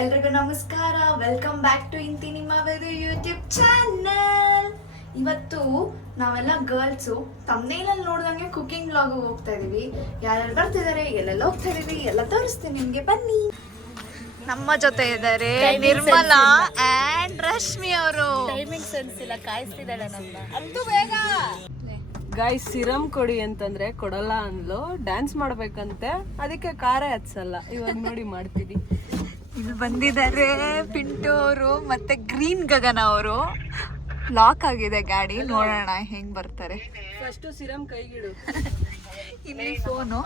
ಎಲ್ರಿಗೂ ನಮಸ್ಕಾರ. Welcome back to ಇಂತಿ ನಿಮ್ಮ ಯೂಟ್ಯೂಬ್ ಚಾನಲ್. ಇವತ್ತು ನಾವೆಲ್ಲ ಗರ್ಲ್ಸು ತಮ್ನೇಲಲ್ಲಿ ನೋಡ್ದಂಗೆ ಕುಕಿಂಗ್ ವ್ಲಾಗ್ ಹೋಗ್ತಾ ಇದೀವಿ. ಯಾರ್ಯಾರು ಬರ್ತಿದ್ದಾರೆ, ಎಲ್ಲೆಲ್ಲ ಹೋಗ್ತಾ ಇದೀವಿ ಎಲ್ಲ ತೋರಿಸ್ತೀನಿ ನಿಮ್ಗೆ, ಬನ್ನಿ. ನಮ್ಮ ಜೊತೆ ಇದ್ದಾರೆ ನಿರ್ಮಲಾ ಅಂಡ್ ರಶ್ಮಿ ಅವರು. ಟೈಮಿಂಗ್ ಸೆನ್ಸ್ ಇಲ್ಲ, ಕಾಯಿಸ್ತಿದ್ದಾಳೆ ನಮ್ಮ. ಅಂತೂ ಬೇಗ ಗಾಯ್ಸ್ ಸಿರಮ್ ಕೊಡಿ ಅಂತಂದ್ರೆ ಕೊಡಲ್ಲ ಅಂದ್ಲು. ಡ್ಯಾನ್ಸ್ ಮಾಡ್ಬೇಕಂತೆ, ಅದಕ್ಕೆ ಖಾರ ಹಚ್ಚಲ್ಲ. ಇವಾಗ ನೋಡಿ ಮಾಡ್ತೀನಿ. ಇಲ್ಲಿ ಬಂದಿದ್ದಾರೆ ಪಿಂಟು ಅವರು ಮತ್ತೆ ಗ್ರೀನ್ ಗಗನ ಅವರು. ಲಾಕ್ ಆಗಿದೆ ಗಾಡಿ, ನೋಡೋಣ ಹೆಂಗ್ ಬರ್ತಾರೆ. ಫಸ್ಟ್ ಸಿರಮ್ ಕೈಗಿಡು. ಇಲ್ಲಿ ಫೋನು.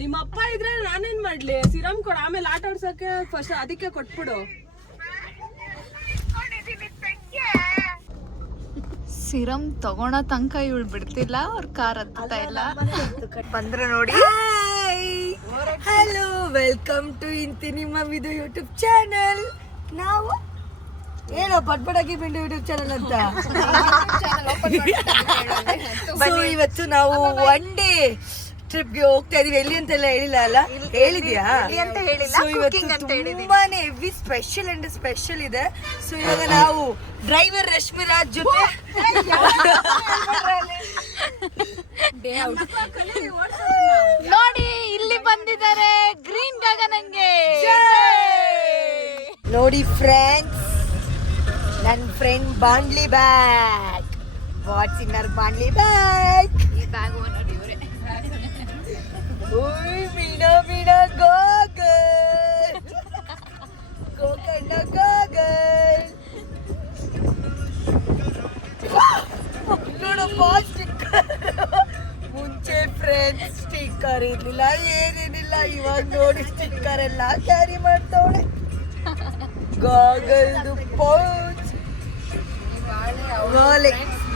ನಿಮ್ಮ ಅಪ್ಪ ಇದ್ರೆ ನಾನೇನ್ ಮಾಡ್ಲಿ? ಸಿರಮ್ ಕೊಡ, ಆಮೇಲೆ ಆಟ ಆಡ್ಸಕ್ಕೆ ಫಸ್ಟ್ ಅದಕ್ಕೆ ಕೊಟ್ಬಿಡು. ಸಿರಮ್ ತಗೋಣ ತನಕ ಇವಳು ಬಿಡ್ತಿಲ್ಲ, ಅವ್ರ ಕಾರ್ ಹತ್ತುತ್ತಾ ಇಲ್ಲ. ಬಂದ್ರೆ ನೋಡಿ. ಹಲೋ, ವೆಲ್ಕಮ್ ಟು ಇಂತಿ ನಿಮ್ಮ ವಿದು ಯೂಟ್ಯೂಬ್ ಚಾನಲ್. ನಾವು ಏನೋ ಪಟ್ಪಟಾಕಿ ಪಿಂಡು ಯೂಟ್ಯೂಬ್ ಚಾನಲ್ ಅಂತ. ಸೊ ಇವತ್ತು ನಾವು ಒನ್ ಡೇ ಟ್ರಿಪ್ಗೆ ಹೋಗ್ತಾ ಇದೀವಿ. ಎಲ್ಲಿ ಅಂತೆಲ್ಲ ಹೇಳಿಲ್ಲ ಅಲ್ಲ? ಹೇಳಿದ್ಯಾ? ಸೊ ಇವತ್ತು ತುಂಬಾನೇ ಹೆವಿ ಸ್ಪೆಷಲ್ ಅಂಡ್ ಸ್ಪೆಷಲ್ ಇದೆ. ಸೊ ಇವಾಗ ನಾವು ಡ್ರೈವರ್ ರಶ್ಮಿರಾಜ್ ಜೊತೆ ನೋಡಿ ಇಲ್ಲಿ ಬಂದಿದ್ದಾರೆ ಗ್ರೀನ್ ಗಗನಂಗೆ. ನೋಡಿ ಫ್ರೆಂಡ್ಸ್, ನನ್ನ ಫ್ರೆಂಡ್ ಬಾಂಡ್ಲಿ ಬ್ಯಾಗ್. ವಾಟ್ಸ್ ಇನ್ ಅವರ್ ಬಾಂಡ್ಲಿ ಬ್ಯಾಗ್? ಈ ಬ್ಯಾಗ್ ಓನರ್ ಇವರೇ. ಓಯ್ ಮೀನಾ ಮೀನಾ ಗಾಗಲ್, ಗೋಕರ್ಣ ಗಾಗಲ್. ನೋಡಪ್ಪ ಸ್ಟಿಕ್ಕರ್. ಮುಂಚೆ ಫ್ರೆಂಡ್ಸ್ ಸ್ಟಿಕ್ಕರ್ ಇರ್ಲಿಲ್ಲ, ಏನೇನಿಲ್ಲ. ಇವಾಗ ನೋಡಿ ಸ್ಟಿಕ್ಕರ್ ಎಲ್ಲ ಕ್ಯಾರಿ ಮಾಡ್ತಾವಳೆ. ಗಾಗಲ್ದು ಪೌಚ್.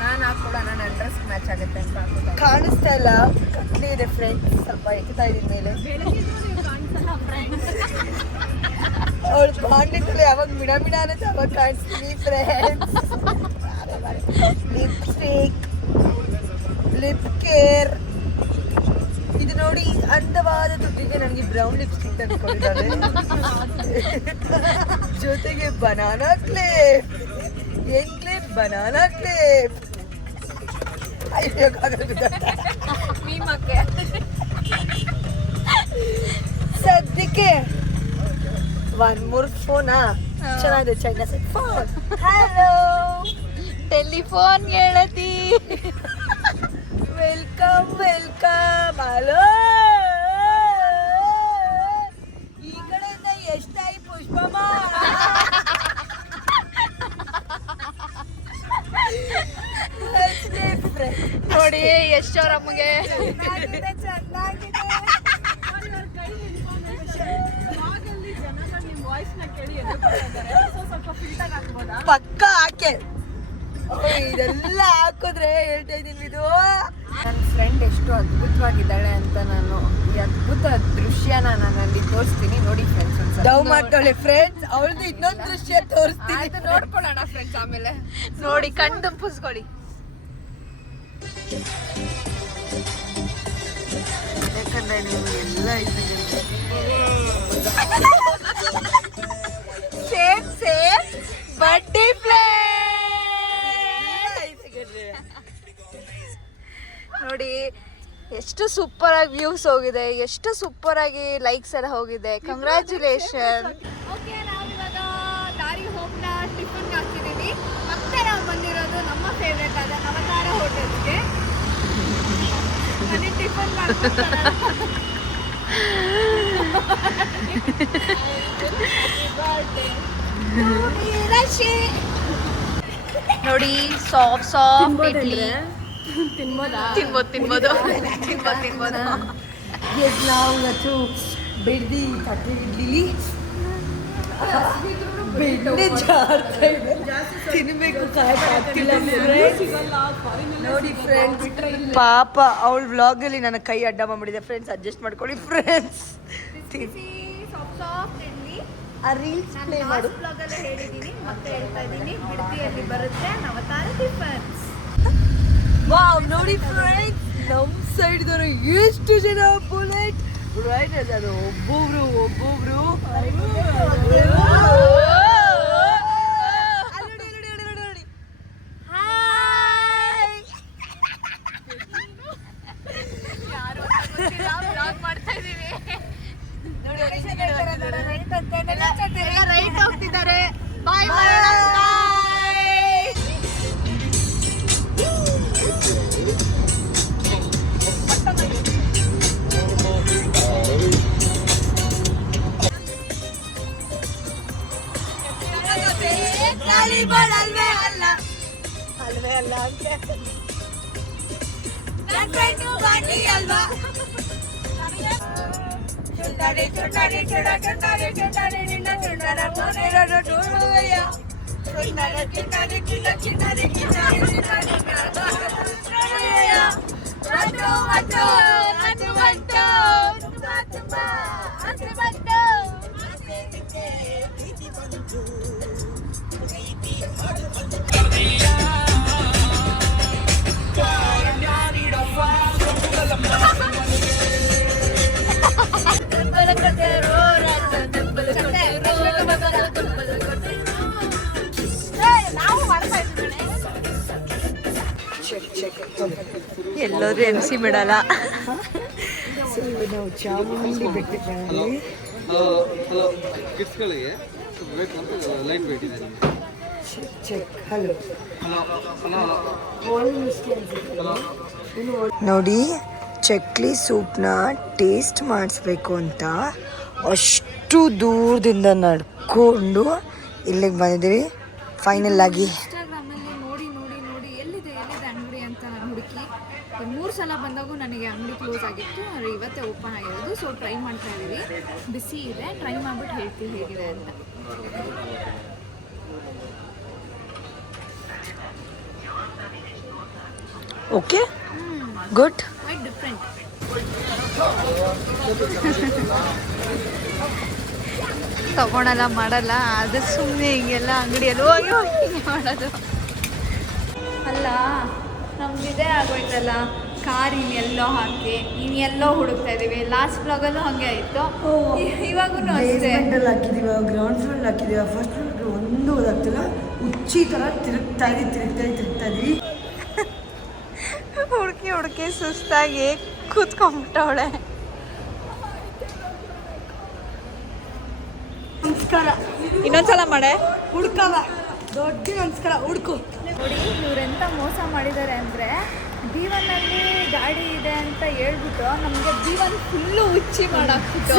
ನಾನು ಹಾಕೊಡ, ನನ್ನ ಡ್ರೆಸ್ ಮ್ಯಾಚ್ ಆಗುತ್ತೆ ಅಂತ ಕಾಣಿಸ್ತಾ ಇಲ್ಲ, ಕತ್ಲೆ ಇದೆ ಫ್ರೆಂಡ್ಸ್. ಸ್ವಲ್ಪ ಎಕ್ತಾ ಇದೀನಿ ಮೇಲೆ. ಅವಳು ಬಾಂಡಿತ್ತಲ್ಲ, ಯಾವಾಗ ಮಿಡ ಮಿಡ ಅನ್ನತ್ತೆ ಅವಾಗ ಕಾಣಿಸ್ತೀನಿ ಫ್ರೆಂಡ್ಸ್. Lipstick, lip care. ಇದು ನೋಡಿ, ಅಂದವಾದ ದುಡ್ಡಿಗೆ ನನಗೆ ಬ್ರೌನ್ ಲಿಪ್ಸ್ಟಿಕ್ ತಂದ್ಕೊಂಡಿದ್ದಾಳೆ. ಜೊತೆಗೆ ಬನಾನಾ ಕ್ಲೇಪ್. ಏನ್ ಕ್ಲೇಪ್? ಬನಾನಾ ಕ್ಲೇಪ್. ಸದ್ಯಕ್ಕೆ ಒನ್ ಮೂರ್ ಫೋನಾ ಚೆನ್ನಾಗಿದೆ, China set phone. Hello telephone ಹೇಳತಿ. Welcome welcome. ಹಲೋ, ಈ ಕಡೆಯಿಂದ ಎಷ್ಟಾಯಿ ಪುಷ್ಪಮ್ಮ? ನೋಡಿ ಎಷ್ಟು ಅವ್ರ ಅಮ್ಮಗೆ ಪಕ್ಕ ಹಾಕೆ. ಇದೆಲ್ಲ ಹಾಕಿದ್ರೆ ಹೇಳ್ತಾ ಇದ್ದೀನಿ. ಇದು ನನ್ನ ಫ್ರೆಂಡ್ ಎಷ್ಟು ಅದ್ಭುತವಾಗಿದ್ದಾಳೆ ಅಂತ ನಾನು ಈ ಅದ್ಭುತ ದೃಶ್ಯನ ನಾನಲ್ಲಿ ತೋರಿಸ್ತೀನಿ. ನೋಡಿ ಫ್ರೆಂಡ್ಸ್, ಡವ್ ಮಾಡ್ತಾಳೆ ಫ್ರೆಂಡ್ಸ್. ಅವಳದು ಇನ್ನೊಂದು ದೃಶ್ಯ ತೋರಿಸ್ತೀನಿ, ನೋಡ್ಕೊಳ್ಳೋಣ ಫ್ರೆಂಡ್ಸ್. ಆಮೇಲೆ ನೋಡಿ, ಕಣ್ಣು ತುಂಬಿಸ್ಕೊಳ್ಳಿ. ಯಾಕಂದ್ರೆ ನೀವು ಎಲ್ಲ ಸೇಮ್ ಸೇಮ್ ಬರ್ಡೇ ಪ್ಲಾನ್. ನೋಡಿ ಎಷ್ಟು ಸೂಪರ್ ಆಗಿ ವ್ಯೂಸ್ ಹೋಗಿದೆ, ಎಷ್ಟು ಸೂಪರ್ ಆಗಿ ಲೈಕ್ಸ್ ಎಲ್ಲ ಹೋಗಿದೆ. ಕಂಗ್ರ್ಯಾಚುಲೇಷನ್. ಓಕೆ, ನಾವಿವಾಗ ದಾರಿ ಹೋಗ್ತಾ ಟಿಫನ್ಗೆ ಹಾಕಿದ್ದೀವಿ. ಮತ್ತೆ ನಾವು ಬಂದಿರೋದು ನಮ್ಮ ಫೇವ್ರೇಟ್ ಆದ ನವತಾರ ಹೋಟೆಲ್ಗೆ. ಮನೆ ಟಿಫನ್ ನೋಡಿ, ಸಾಫ್ಟ್ ಇಡ್ಲಿ. ತಿನ್ಬೋದು. ನಾವು ಇವತ್ತು ಬೆಡ್ದಿ ತಟ್ಟೆ ಇಡ್ಲಿ ಬೆಣ್ಣೆ ಜಾರ್ತಾ ಇದೆ, ತಿನ್ಬೇಕು ಆಗ್ತಿಲ್ಲ. ನೋಡಿ ಫ್ರೆಂಡ್ಸ್, ಪಾಪ ಅವಳ ವ್ಲಾಗ್ ಅಲ್ಲಿ ನನ್ನ ಕೈ ಅಡ್ಡ ಮಾಡ್ಬಿಟ್ಟಿದೆ ಫ್ರೆಂಡ್ಸ್. ಅಡ್ಜಸ್ಟ್ ಮಾಡ್ಕೊಳ್ಳಿ ಫ್ರೆಂಡ್ಸ್. ಆ ರೀಲ್ಸ್ ಪ್ಲೇ ಮಾಡು. ಹೇಳಿದೀನಿ, ಮತ್ತೆ ಹೇಳ್ತಾ ಇದ್ದೀನಿ, ಬಿಡ್ತಿಯಲ್ಲಿ ಬರುತ್ತೆ ನವತಾರ ಟಿಫನ್ಸ್. ವಾವ್, ನೋಡಿ ಫ್ರೆಂಡ್ಸ್, ನಮ್ಮ ಸೈಡ್ ಎಷ್ಟು ಜನ ಬುಲೆಟ್ ರೈಡರ್ಸ್. ಅದು ಒಬ್ಬೊಬ್ರು ವಾಲಿಬಾಲ್ ಅಲ್ವೇ ಅಲ್ಲ ಅಲ್ವೇ ಅಲ್ಲ ಅಂತೆ ನನ್ನ ಫ್ರೆಂಡು ಬಾಟಿ ಅಲ್ವಾ ಚುಂಡಾಡಿ ಚುಂಡಾಡಿ ಚುಂಡಾಡಿ ಚುಂಡಾಡಿ ನಿನ್ನ ಚುಂಡಾಡ ಪೋನೆರ ಟೂರುಯ್ಯ ಚುಂಡಾಡಿ ಚುಂಡಾಡಿ ಚುಂಡಾಡಿ ಚುಂಡಾಡಿ ಚುಂಡಾಡಿ ಟೂರುಯ್ಯ ಬಂತು ಬಂತು ಬಂತು ಬಂತು ತುಂಬಾ ತುಂಬಾ ಅದು ಬಂತು ಪ್ರೀತಿ ಬಂತು ಪ್ರೀತಿ ಹಾಡು ಬಂತು ಎಲ್ಲರೂ MC ಬಿಡಲ್ಲ ನಾವು ಚಾಮುಂಡಿ ಬೆಟ್ಟಕ್ಕೆ ಬಂದ್ವಿ ಹಲೋ ಕಿಡ್ಸ್ಗಳಿಗೆ ಬೇಕು ಅಂತ ಲೈಟ್ ವೇಟ್ ಇದೆ ಚೆಕ್ ಹಲೋ ನೋಡಿ ಚಕ್ಲಿ ಸೂಪ್ನ ಟೇಸ್ಟ್ ಮಾಡಿಸ್ಬೇಕು ಅಂತ ಅಷ್ಟು ದೂರದಿಂದ ನಡ್ಕೊಂಡು ಇಲ್ಲಿಗೆ ಬಂದಿದ್ದೀವಿ ಫೈನಲ್ ಆಗಿ. ಇನ್ಸ್ಟಾಗ್ರಾಮಲ್ಲಿ ನೋಡಿ ನೋಡಿ ನೋಡಿ ಎಲ್ಲಿದೆ ಅಂಗಡಿ ಅಂತ ನಾನು ಹುಡುಕಿ 3 ಸಲ ಬಂದಾಗೂ ನನಗೆ ಅಂಗಡಿ ಕ್ಲೋಸ್ ಆಗಿತ್ತು. ಆದರೆ ಇವತ್ತೇ ಓಪನ್ ಆಗಿರೋದು. ಸೊ ಟ್ರೈ ಮಾಡ್ತಾ ಇದ್ದೀವಿ. ಬಿಸಿ ಇದೆ, ಟ್ರೈ ಮಾಡ್ಬಿಟ್ಟು ಹೇಳ್ತೀವಿ ಹೇಗಿದೆ ಅಂತ. Okay good quite different. ತಗೊಳಲ್ಲ ಮಾಡಲ್ಲ, ಅದು ಸುಮ್ಮನೆ ಹಿಂಗೆಲ್ಲ ಅಂಗಡಿಯಲ್ಲಿ ಹೋಗಿ ಹಿಂಗೆ ಮಾಡೋದು ಅಲ್ಲ. ನಮ್ದಿದೆ ಆಗೋಯ್ತಲ್ಲ, ಕಾರ್ ಇನ್ನೆಲ್ಲೋ ಹಾಕಿ ಇನ್ನೆಲ್ಲೋ ಹುಡುಕ್ತಾ ಇದ್ದೀವಿ. ಲಾಸ್ಟ್ ಬ್ಲಾಗಲ್ಲೂ ಹಾಗೆ ಆಯಿತು, ಇವಾಗೂ ಅಷ್ಟೇ. ಹಾಕಿದೀವ, ಗ್ರೌಂಡ್ ಫ್ಲೋರ್ ಹಾಕಿದೀವ, ಫಸ್ಟ್ ಫ್ಲೋರ್ ಒಂದು ಓದಾಗ್ತಿಲ್ಲ. ಹುಚ್ಚಿ ಥರ ತಿರುಗ್ತಾ ಇದೀವಿ. ಹುಡುಕಿ ಸುಸ್ತಾಗಿ ಕೂತ್ಕೊಂಡ್ಬಿಟ್ಟವಳೆ. ನಮಸ್ಕಾರ, ಇನ್ನೊಂದ್ಸಲ ಮಾಡೆ ಹುಡ್ಕವ ದೊಡ್ಡ ನಮಸ್ಕಾರ ಹುಡ್ಕು. ನೋಡಿ ಇವರೆಂತ ಮೋಸ ಮಾಡಿದ್ದಾರೆ ಅಂದರೆ, B1ಅಲ್ಲಿ ಗಾಡಿ ಇದೆ ಅಂತ ಹೇಳ್ಬಿಟ್ಟು ನಮಗೆ B1 ಫುಲ್ಲು ಹುಚ್ಚಿ ಮಾಡಾಕ್ಬಿಟ್ಟು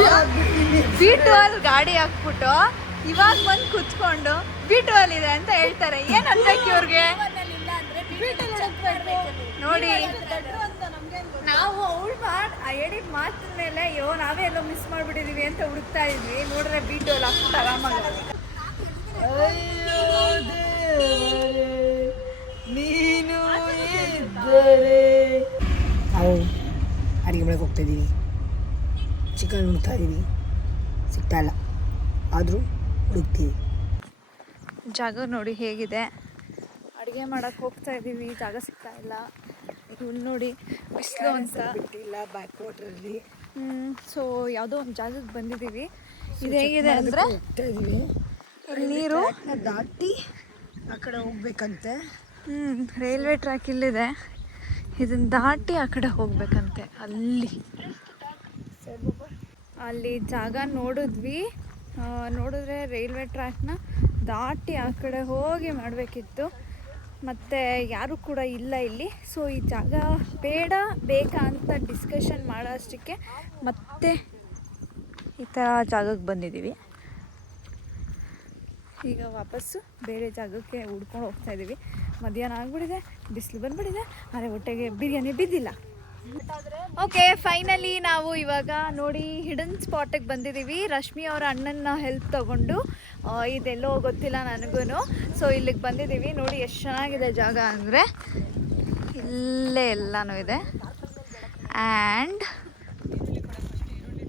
B2 ಗಾಡಿ ಹಾಕ್ಬಿಟ್ಟು ಇವಾಗ ಬಂದು ಕುತ್ಕೊಂಡು B2 ಇದೆ ಅಂತ ಹೇಳ್ತಾರೆ. ಏನು ಅನ್ಬೇಕು ಇವ್ರಿಗೆ? ನೋಡಿ ನಾವು ಅವಳು ಹೇಳಿದ ಮಾತಿನ ಮೇಲೆ ಅಯ್ಯೋ ನಾವೇ ಎಲ್ಲೋ ಮಿಸ್ ಮಾಡಿಬಿಟ್ಟಿದೀವಿ ಅಂತ ಹುಡುಕ್ತಾ ಇದ್ವಿ. ನೋಡ್ರೆ B2 ಹಾಕ್ಬಿಟ್ಟು ಆರಾಮಾಗಿ ನೀನು ಇದ್ದರೆ. ನಾವು ಅಡುಗೆ ಮಾಡಕ್ಕೆ ಹೋಗ್ತಾ ಇದ್ದೀವಿ, ಚಿಕನ್ ಹುಡುಕ್ತಾ ಇದ್ದೀವಿ, ಸಿಗ್ತಾ ಇಲ್ಲ, ಆದರೂ ಹುಡುಕ್ತೀವಿ. ಜಾಗ ನೋಡಿ ಹೇಗಿದೆ. ಅಡುಗೆ ಮಾಡಕ್ಕೆ ಹೋಗ್ತಾ ಇದ್ದೀವಿ, ಜಾಗ ಸಿಗ್ತಾ ಇಲ್ಲ. ಇಲ್ಲಿ ನೋಡಿ ಬಿಸಿಲು ಅಂತ ಬಿಟ್ಟಿಲ್ಲ ಬ್ಯಾಕ್ ವಾಟ್ರಲ್ಲಿ. ಸೊ ಯಾವುದೋ ಒಂದು ಜಾಗಕ್ಕೆ ಬಂದಿದ್ದೀವಿ. ಇದು ಹೇಗಿದೆ ಅಂದರೆ, ಹೋಗ್ತಾ ಇದ್ದೀವಿ, ನೀರು ದಾಟಿ ಆ ಕಡೆ ಹೋಗ್ಬೇಕಂತೆ. ರೈಲ್ವೆ ಟ್ರ್ಯಾಕ್ ಇಲ್ಲಿದೆ, ಇದನ್ನು ದಾಟಿ ಆ ಕಡೆ ಹೋಗ್ಬೇಕಂತೆ. ಅಲ್ಲಿ ಜಾಗ ನೋಡಿದ್ವಿ. ನೋಡಿದ್ರೆ ರೈಲ್ವೆ ಟ್ರ್ಯಾಕ್ನ ದಾಟಿ ಆ ಕಡೆ ಹೋಗಿ ಮಾಡಬೇಕಿತ್ತು. ಮತ್ತು ಯಾರೂ ಕೂಡ ಇಲ್ಲ ಇಲ್ಲಿ. ಸೊ ಈ ಜಾಗ ಬೇಕಾ ಅಂತ ಡಿಸ್ಕಷನ್ ಮಾಡೋ ಅಷ್ಟಕ್ಕೆ ಮತ್ತೆ ಈ ಥರ ಜಾಗಕ್ಕೆ ಬಂದಿದ್ದೀವಿ. ಈಗ ವಾಪಸ್ಸು ಬೇರೆ ಜಾಗಕ್ಕೆ ಹುಡ್ಕೊಂಡು ಹೋಗ್ತಾ ಇದ್ದೀವಿ. ಮಧ್ಯಾಹ್ನ ಆಗಿಬಿಟ್ಟಿದೆ, ಬಿಸಿಲು ಬಂದುಬಿಟ್ಟಿದೆ, ಆದರೆ ಹೊಟ್ಟೆಗೆ ಬಿರಿಯಾನಿ ಬಿದ್ದಿಲ್ಲ. ಓಕೆ, ಫೈನಲಿ ನಾವು ಇವಾಗ ನೋಡಿ ಹಿಡನ್ ಸ್ಪಾಟಿಗೆ ಬಂದಿದ್ದೀವಿ. ರಶ್ಮಿ ಅವರ ಅಣ್ಣನ ಹೆಲ್ಪ್ ತಗೊಂಡು, ಇದೆಲ್ಲೋ ಗೊತ್ತಿಲ್ಲ ನನಗೂ. ಸೊ ಇಲ್ಲಿಗೆ ಬಂದಿದ್ದೀವಿ. ನೋಡಿ ಎಷ್ಟು ಚೆನ್ನಾಗಿದೆ ಜಾಗ ಅಂದರೆ, ಇಲ್ಲೇ ಎಲ್ಲನೂ ಇದೆ. ಆ್ಯಂಡ್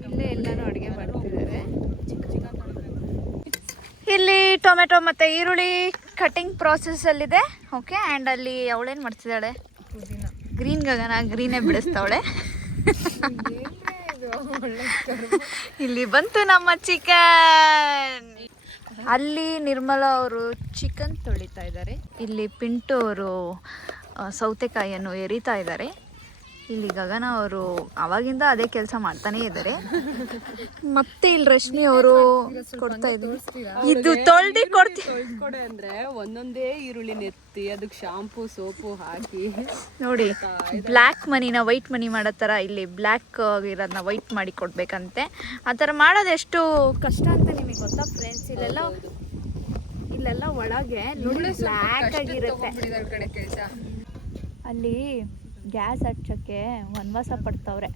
ಇಲ್ಲೇ ಎಲ್ಲನೂ ಅಡುಗೆ ಮಾಡ್ತಿದ್ದಾರೆ. ಇಲ್ಲಿ ಟೊಮೆಟೊ ಮತ್ತು ಈರುಳ್ಳಿ ಕಟಿಂಗ್ ಪ್ರಾಸೆಸ್ಸಲ್ಲಿದೆ. ಓಕೆ, ಆ್ಯಂಡ್ ಅಲ್ಲಿ ಅವಳೇನು ಮಾಡ್ತಿದ್ದಾಳೆ? ಗ್ರೀನ್ ಗಗನ ಗ್ರೀನೇ ಬಿಡಿಸ್ತಾವಳೆ. ಇಲ್ಲಿ ಬಂತು ನಮ್ಮ ಚಿಕನ್. ಅಲ್ಲಿ ನಿರ್ಮಲಾ ಅವರು ಚಿಕನ್ ತೊಳಿತಾ ಇದ್ದಾರೆ. ಇಲ್ಲಿ ಪಿಂಟು ಅವರು ಸೌತೆಕಾಯಿಯನ್ನು ಎರಿತಾ ಇದ್ದಾರೆ. ಇಲ್ಲಿ ಗಗನ ಅವರು ಅವಾಗಿಂದ ಅದೇ ಕೆಲಸ ಮಾಡ್ತಾನೆ ಇದ್ದಾರೆ. ಮತ್ತೆ ಇಲ್ಲಿ ರಶ್ಮಿ ಅವರು ಕೊಡ್ತಾ ಇದ್ದಾರೆ. ಇದು ತೊಳ್ದಿ ಕೊಡೆ ಅಂದ್ರೆ ಒಂದೊಂದೇ ಈರುಳ್ಳಿ ನೆತ್ತಿ ಅದಕ್ಕೆ ಶಾಂಪೂ ಸೋಪು ಹಾಕಿ ನೋಡಿ, ಬ್ಲ್ಯಾಕ್ ಮನಿನ ವೈಟ್ ಮನಿ ಮಾಡೋ ಥರ ಇಲ್ಲಿ ಬ್ಲ್ಯಾಕ್ ಇರೋದನ್ನ ವೈಟ್ ಮಾಡಿ ಕೊಡ್ಬೇಕಂತೆ. ಆ ಥರ ಮಾಡೋದು ಎಷ್ಟು ಕಷ್ಟ ಅಂತ ನಿಮಗೆ ಗೊತ್ತಾ ಫ್ರೆಂಡ್ಸ್? ಇಲ್ಲೆಲ್ಲ ಇಲ್ಲೆಲ್ಲ ಒಳಗೆ ನೋಡಿ ಬ್ಲ್ಯಾಕ್ ಆಗಿರುತ್ತೆ. ಅಲ್ಲಿ ಗ್ಯಾಸ್ ಹಚ್ಚಕ್ಕೆ ವನವಾಸ ಪಡ್ತವ್ರೆ.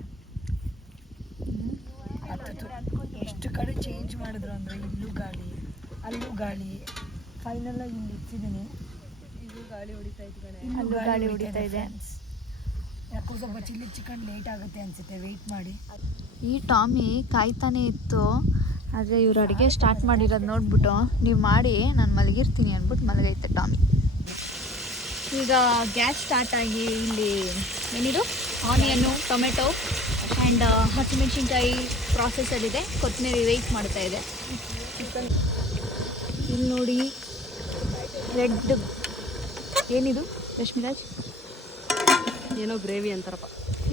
ಎಷ್ಟು ಕಡೆ ಚೇಂಜ್ ಮಾಡಿದ್ರು ಅಂದರೆ ಇಲ್ಲೂ ಗಾಳಿ ಅಲ್ಲೂ ಗಾಳಿ. ಫೈನಲ್ ಆಗಿ ಇಲ್ಲಿ ಇಟ್ಟಿದ್ದೀನಿ. ಇದು ಗಾಳಿ ಹೊಡಿತಾ ಇದ್ದೆ. ಅಲ್ಲೂ ಗಾಳಿ ಹೊಡಿತಾ ಇದೆ. ಯಾಕೋ ಸ್ವಲ್ಪ ಚಿಲ್ಲಿ ಚಿಕನ್ ಲೇಟ್ ಆಗುತ್ತೆ ಅನ್ಸುತ್ತೆ, ವೆಯ್ಟ್ ಮಾಡಿ. ಈ ಟಾಮಿ ಕಾಯ್ತಾನೆ ಇತ್ತು, ಆದರೆ ಇವ್ರು ಅಡುಗೆ ಸ್ಟಾರ್ಟ್ ಮಾಡಿರೋದು ನೋಡ್ಬಿಟ್ಟು ನೀವು ಮಾಡಿ ನಾನು ಮಲಗಿರ್ತೀನಿ ಅಂದ್ಬಿಟ್ಟು ಮಲಗೈತೆ ಟಾಮಿ. ಈಗ ಗ್ಯಾಸ್ ಸ್ಟಾರ್ಟ್ ಆಗಿ ಇಲ್ಲಿ ಏನಿದು ಆನಿಯನ್ನು, ಟೊಮೆಟೊ ಆ್ಯಂಡ್ ಹಸಿಮೆಣಸಿನ್ಕಾಯಿ ಪ್ರಾಸೆಸಲ್ಲಿದೆ. ಕೊತ್ತಂಬರಿ ವೆಯ್ಟ್ ಮಾಡ್ತಾ ಇದೆ. ಇಲ್ಲಿ ನೋಡಿ ರೆಡ್ ಏನಿದು ರಶ್ಮಿರಾಜ್? ಏನೋ ಗ್ರೇವಿ ಅಂತಾರಪ್ಪ.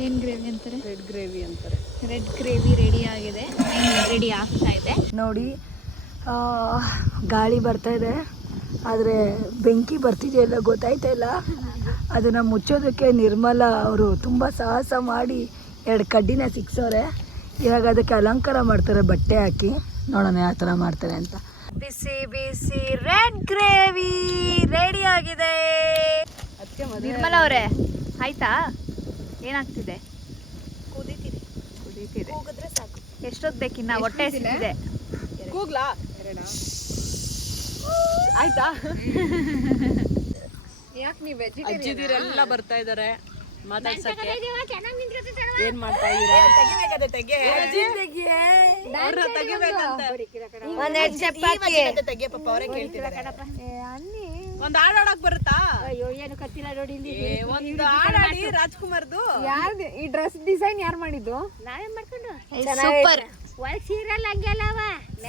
ಏನು ಗ್ರೇವಿ ಅಂತಾರೆ? ರೆಡ್ ಗ್ರೇವಿ ಅಂತಾರೆ. ರೆಡ್ ಗ್ರೇವಿ ರೆಡಿ ಆಗಿದೆ, ರೆಡಿ ಆಗ್ತಾ ಇದೆ. ನೋಡಿ ಗಾಳಿ ಬರ್ತಾ ಇದೆ, ಆದರೆ ಬೆಂಕಿ ಬರ್ತಿದೆಯಲ್ಲ ಗೊತ್ತಾಯ್ತಾ ಇಲ್ಲ. ಅದನ್ನು ಮುಚ್ಚೋದಕ್ಕೆ ನಿರ್ಮಲಾ ಅವರು ತುಂಬ ಸಾಹಸ ಮಾಡಿ 2 ಕಡ್ಡಿನ ಸಿಕ್ಸೋರೆ. ಇವಾಗ ಅದಕ್ಕೆ ಅಲಂಕಾರ ಮಾಡ್ತಾರೆ ಬಟ್ಟೆ ಹಾಕಿ. ನೋಡೋಣ ಯಾವ ಥರ ಮಾಡ್ತಾರೆ ಅಂತ. ಬಿಸಿ ಬಿಸಿ ರೆಡ್ ಗ್ರೇವಿ ರೆಡಿ ಆಗಿದೆ. ನಿರ್ಮಲಾ ಅವರೇ ಆಯ್ತಾ? ಏನಾಗ್ತಿದೆ? ಕುದೀತಿದೆ. ಹೋಗಿದ್ರೆ ಸಾಕು. ಎಷ್ಟೊತ್ತು ಬೇಕಿನ್ನ? ಹೊಟ್ಟೆ ಹಸಿತಿದೆ. ಕೂಗ್ಲಾ? ಆಯ್ತಾ? ಅಜ್ಜಿದಿರೆಲ್ಲ ಬರ್ತಾ ಇದಾರೆ ಮಾತಾಡ್ಸಕ್ಕೆ. ಏನ್ ಮಾಡ್ತಾ ಇದೀರಾ? ಒಂದ್ ಹಾಡ್ ಆಡಕ್ ಬರುತ್ತಾ? ಒಂದ್ ಹಾಡ್ ಆಡಿ ರಾಜ್ಕುಮಾರ್ದು. ಯಾರ್ದು ಈ ಡ್ರೆಸ್ ಡಿಸೈನ್ ಯಾರು ಮಾಡಿದ್ದು? ನಾವೇ ಮಾಡ್ಕೊಂಡು. ಸೂಪರ್. ಸೀರಿಯಲ್ ಹಂಗೆಲ್ಲ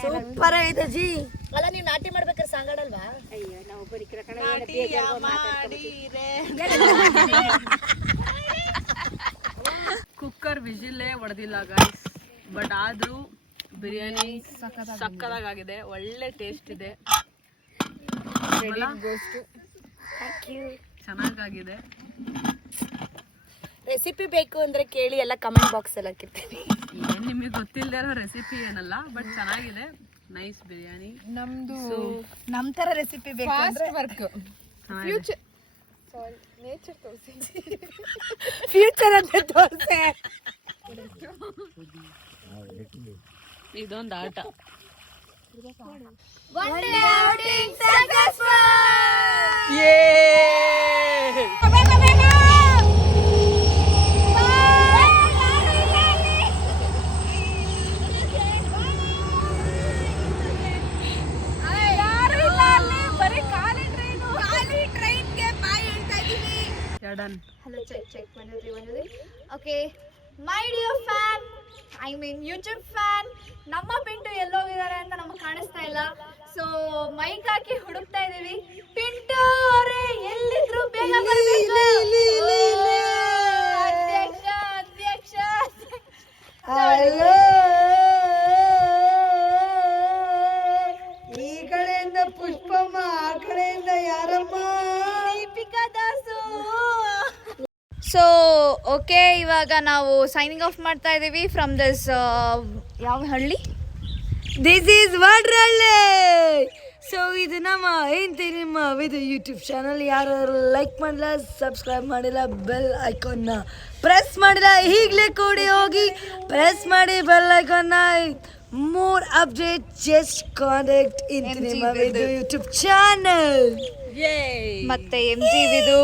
ಸೂಪರ್ ಆಗಿದೆ ಜಿ. ಅಲ್ಲ ನೀವು ನಾಟ್ಯ ಮಾಡ್ಬೇಕಾದ್ರೆ ಸಾಂಗಾಡಲ್ವಾ? ಅಯ್ಯೋ ನಾವು ಬರೀ ಕುಕ್ಕರ್ ವಿಜಿಲ್ಲೇ ಹೊಡೆದಿಲ್ಲ ಗಾಯ್ಸ್, ಬಟ್ ಆದ್ರೂ ಬಿರಿಯಾನಿ ಸಕ್ಕದಾಗಿದೆ. ಒಳ್ಳೆ ಟೇಸ್ಟ್ ಇದೆ, ಚೆನ್ನಾಗಾಗಿದೆ. ರೆಸಿಪಿ ಬೇಕು ಅಂದ್ರೆ ಕೇಳಿ, ಎಲ್ಲ ಕಮೆಂಟ್ ಬಾಕ್ಸ್ ಅಲ್ಲಿ ಹಾಕಿರ್ತೀನಿ. ಏನ್ ನಿಮಗೆ ಗೊತ್ತಿಲ್ಲದೆ ಇರೋ ರೆಸಿಪಿ ಏನಲ್ಲ, ಬಟ್ ಚೆನ್ನಾಗಿದೆ. ನೈಸ್ ಬಿರಿಯಾನಿ. ನಮ್ದು ನಮ್ ತರ ರೆಸಿಪಿ ಬೇಕು ಅಂದ್ರೆ ವರ್ಕ್ ಫ್ಯೂಚರ್ ನೇಚರ್ ತೋರಿಸಿ. ಫ್ಯೂಚರ್ ಅಂದ್ರೆ ತೋರಿಸೆ. ಇದೊಂದು ಆಟ. ಹಲೋ ಚೆಕ್ ಮಾಡಿದ್ರಿ. Okay my dear fan, I mean YouTube fan, ನಮ್ಮ ಪಿಂಟು ಎಲ್ಲೋಗಿದ್ದಾರೆ ಅಂತ ನಮಗೆ ಕಾಣಿಸ್ತಾ ಇಲ್ಲ. ಸೊ ಮೈಕ್ ಹಾಕಿ ಹುಡುಕ್ತಾ ಇದೀವಿ. ಪಿಂಟು ಅವರೇ ಎಲ್ಲಿದ್ರು ಬೇಗ ಬರ್ಬೇಕು. ಅಧ್ಯಕ್ಷ ಈ ಕಡೆಯಿಂದ ಪುಷ್ಪಮ್ಮ, ಆ ಕಡೆಯಿಂದ ಯಾರಮ್ಮ? ದೀಪಿಕಾ ದಾಸು. ಸೊ ಓಕೆ, ಇವಾಗ ನಾವು ಸೈನಿಂಗ್ ಆಫ್ ಮಾಡ್ತಾ ಇದ್ದೀವಿ ಫ್ರಮ್ ದಿಸ್ ಯಾವ ಹಳ್ಳಿ? This is ವಾಡ್ರಳ್ಳಿ. ಸೊ ಇದು ನಮ್ಮ ನಿಮ್ಮ ಇದು ಯೂಟ್ಯೂಬ್ ಚಾನಲ್. ಯಾರು ಲೈಕ್ ಮಾಡಿಲ್ಲ, ಸಬ್ಸ್ಕ್ರೈಬ್ ಮಾಡಿಲ್ಲ, ಬೆಲ್ ಐಕಾನ್ನ ಪ್ರೆಸ್ ಮಾಡಿಲ್ಲ, ಈಗಲೇ ಕೂಡಿ ಹೋಗಿ ಪ್ರೆಸ್ ಮಾಡಿ ಬೆಲ್ ಐಕಾನ್ನ. ಮೋರ್ ಅಪ್ಡೇಟ್ ಜಸ್ಟ್ ಕಾಂಟ್ಯಾಕ್ಟ್ ನಿಮ್ಮ ಯೂಟ್ಯೂಬ್ ಚಾನಲ್. ಮತ್ತೆ MG ವಿದು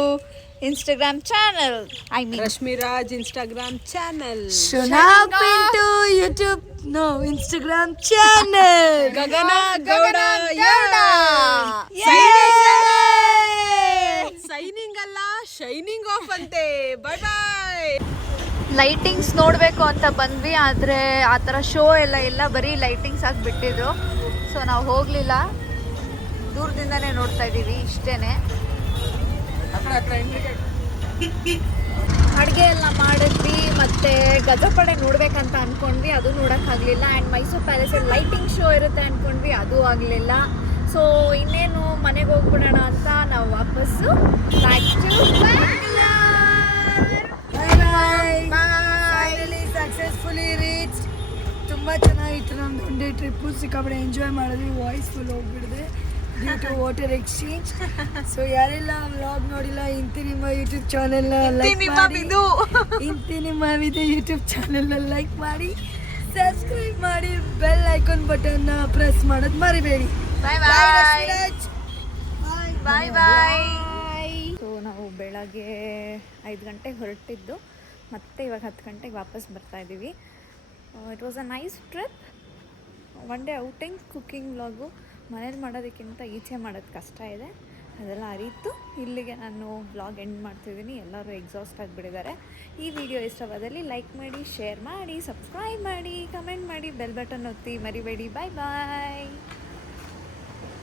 Instagram channel, I mean Rashmiraj Instagram channel, ಶುನಾ ಪಿಂಟು ಯೂಟ್ಯೂಬ್ ನೋ Instagram channel, Gagana Gowda signing ಅಲ್ಲ ಶೈನಿಂಗ್ ಆಫ್ ಅಂತೆ. Bye bye. ಲೈಟಿಂಗ್ಸ್ ನೋಡಬೇಕು ಅಂತ ಬಂದ್ವಿ, ಆದರೆ ಆ ಥರ ಶೋ ಎಲ್ಲ ಇಲ್ಲ, ಬರೀ ಲೈಟಿಂಗ್ಸ್ ಹಾಕಿ ಬಿಟ್ಟಿದ್ರು. ಸೊ ನಾವು ಹೋಗಲಿಲ್ಲ, ದೂರದಿಂದನೇ ನೋಡ್ತಾ ಇದ್ದೀವಿ ಇಷ್ಟೇ. ಅಡುಗೆ ಎಲ್ಲ ಮಾಡಿದ್ವಿ, ಮತ್ತು ಗಜಪಡೆ ನೋಡ್ಬೇಕಂತ ಅಂದ್ಕೊಂಡ್ವಿ, ಅದು ನೋಡೋಕ್ಕಾಗಲಿಲ್ಲ. ಆ್ಯಂಡ್ ಮೈಸೂರು ಪ್ಯಾಲೇಸಲ್ಲಿ ಲೈಟಿಂಗ್ ಶೋ ಇರುತ್ತೆ ಅಂದ್ಕೊಂಡ್ವಿ, ಅದು ಆಗಲಿಲ್ಲ. ಸೊ ಇನ್ನೇನು ಮನೆಗೆ ಹೋಗ್ಬಿಡೋಣ ಅಂತ ನಾವು ವಾಪಸ್ಸು ಬ್ಯಾಕ್ ಟು ಸಕ್ಸಸ್ಫುಲಿ ರೀಚ್. ತುಂಬ ಚೆನ್ನಾಗಿತ್ತು ನಮ್ದು ಒನ್ ಡೇ ಟ್ರಿಪ್ಪು. ಸಿಕ್ಕಾಪಟ್ಟೆ ಎಂಜಾಯ್ ಮಾಡಿದ್ವಿ. ವಾಯ್ಸ್ ಫುಲ್ ಹೋಗ್ಬಿಡಿದೆ. Due to water exchange. So ಯಾರೆಲ್ಲ ವ್ಲಾಗ್ ನೋಡಿಲ್ಲ ಇಂತಿ ನಿಮ್ಮ ಯೂಟ್ಯೂಬ್ ಚಾನೆಲ್ನ ಲೈಕ್ ಮಾಡಿ, ಇಂತಿ ನಿಮ್ಮ ವಿದು ಯೂಟ್ಯೂಬ್ ಚಾನೆಲ್ನ ಲೈಕ್ ಮಾಡಿ, ಸಬ್ಸ್ಕ್ರೈಬ್ ಮಾಡಿ, ಬೆಲ್ ಐಕಾನ್ ಬಟನ್ನ ಪ್ರೆಸ್ ಮಾಡೋದು ಮರಿಬೇಡಿ. ಬಾಯ್. ಸೊ ನಾವು ಬೆಳಗ್ಗೆ 5 ಗಂಟೆಗೆ ಹೊರಟಿದ್ದು, ಮತ್ತೆ ಇವಾಗ 10 ಗಂಟೆಗೆ ವಾಪಸ್ ಬರ್ತಾ ಇದ್ದೀವಿ. It was a nice trip, one day outing. Cooking vlog ಮನೇಲಿ ಮಾಡೋದಕ್ಕಿಂತ ಈಚೆ ಮಾಡೋದು ಕಷ್ಟ ಇದೆ, ಅದೆಲ್ಲ ಅರಿತು ಇಲ್ಲಿಗೆ ನಾನು ವ್ಲಾಗ್ ಎಂಡ್ ಮಾಡ್ತಿದ್ದೀನಿ. ಎಲ್ಲರೂ ಎಕ್ಸಾಸ್ಟ್ ಆಗಿಬಿಟ್ಟಿದ್ದಾರೆ. ಈ ವಿಡಿಯೋ ಇಷ್ಟವಾದಲ್ಲಿ ಲೈಕ್ ಮಾಡಿ, ಶೇರ್ ಮಾಡಿ, ಸಬ್ಸ್ಕ್ರೈಬ್ ಮಾಡಿ, ಕಮೆಂಟ್ ಮಾಡಿ, ಬೆಲ್ ಬಟನ್ ಒತ್ತಿ ಮರಿಬೇಡಿ. ಬಾಯ್ ಬಾಯ್.